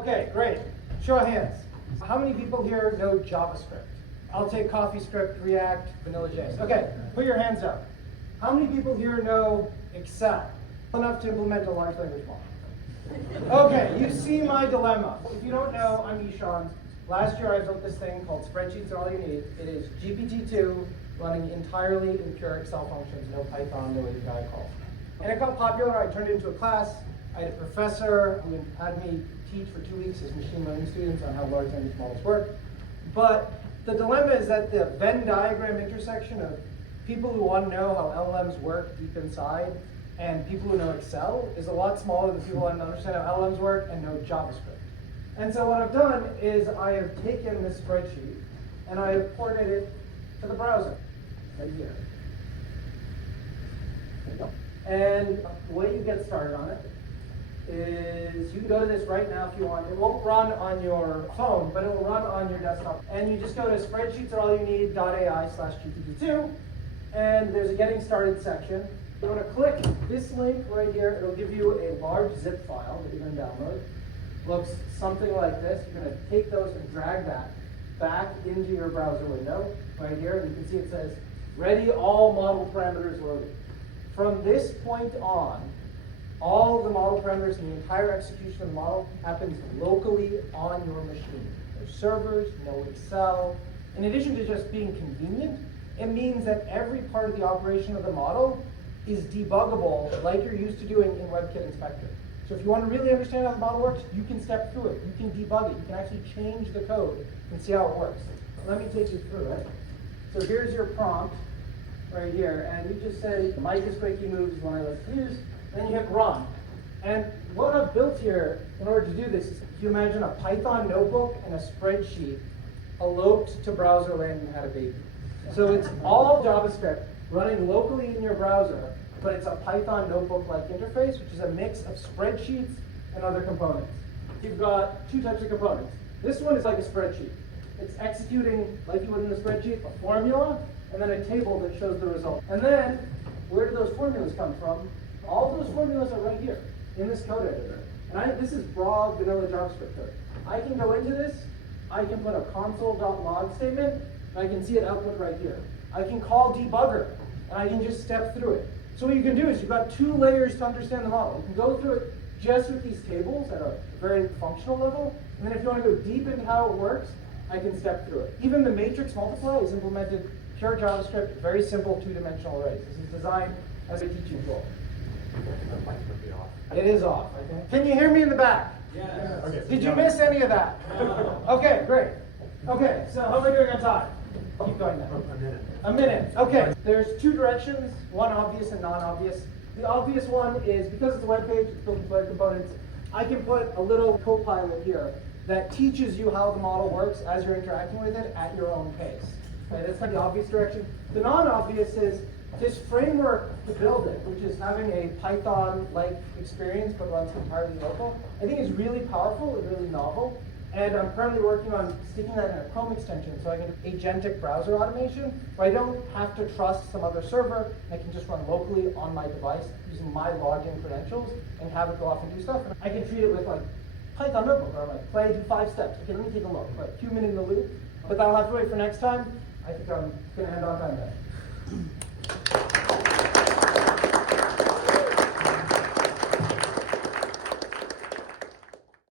Okay, great. Show of hands. How many people here know JavaScript? I'll take CoffeeScript, React, Vanilla.js. Okay, put your hands up. How many people here know Excel? Enough to implement a large language model. Okay, you see my dilemma. If you don't know, I'm Ishan. Last year I built this thing called Spreadsheets-are-all-you-need. It is GPT-2 running entirely in pure Excel functions, no Python, no API calls. And it got popular. I turned it into a class. I had a professor who had me teach for 2 weeks his machine learning students on how large language models work. But the dilemma is that the Venn diagram intersection of people who want to know how LLMs work deep inside and people who know Excel is a lot smaller than people who want to understand how LLMs work and know JavaScript. And so what I've done is I have taken this spreadsheet and I have ported it to the browser, right here. There you go. And the way you get started on it is you can go to this right now if you want. It won't run on your phone, but it will run on your desktop. And you just go to spreadsheets-are-all-you-need.ai/GPT2, and there's a getting started section. You want to click this link right here. It'll give you a large zip file that you're going to download. Looks something like this. You're going to take those and drag that back into your browser window right here. And you can see it says, ready, all model parameters loaded. From this point on, all of the model parameters and the entire execution of the model happens locally on your machine. No servers, no Excel. In addition to just being convenient, it means that every part of the operation of the model is debuggable like you're used to doing in WebKit Inspector. So if you want to really understand how the model works, you can step through it. You can debug it. You can actually change the code and see how it works. Let me take you through it. So here's your prompt right here. And you just say, Mike is breaking moves is one I like to use. Then you hit run. And what I've built here in order to do this is, if you imagine a Python notebook and a spreadsheet eloped to browser land and had a baby. So it's all JavaScript running locally in your browser, but it's a Python notebook-like interface, which is a mix of spreadsheets and other components. You've got two types of components. This one is like a spreadsheet. It's executing, like you would in a spreadsheet, a formula, and then a table that shows the result. And then, where do those formulas come from? All of those formulas are right here in this code editor. And this is raw vanilla JavaScript code. I can go into this, I can put a console.log statement, and I can see it output right here. I can call debugger, and I can just step through it. So what you can do is you've got two layers to understand the model. You can go through it just with these tables at a very functional level, and then if you want to go deep into how it works, I can step through it. Even the matrix multiply is implemented pure JavaScript, very simple two-dimensional arrays. This is designed as a teaching tool. It is off, I think. Can you hear me in the back? Yes. Okay. Did you miss any of that? No. Okay, great. Okay, so how am I doing on time? Keep going now. A minute. A minute. Okay. There's two directions, one obvious and non-obvious. The obvious one is because it's a web page, it's built with web components, I can put a little copilot here that teaches you how the model works as you're interacting with it at your own pace. Okay, that's kind of the obvious direction. The non-obvious is this framework to build it, which is having a Python-like experience but runs entirely local, I think is really powerful and really novel. And I'm currently working on sticking that in a Chrome extension so I can do agentic browser automation where I don't have to trust some other server. I can just run locally on my device using my login credentials and have it go off and do stuff. And I can treat it with like Python notebook or like, play, do 5 steps. Okay, let me take a look. Like human in the loop. But that'll have to wait for next time. I think I'm going to end on time there.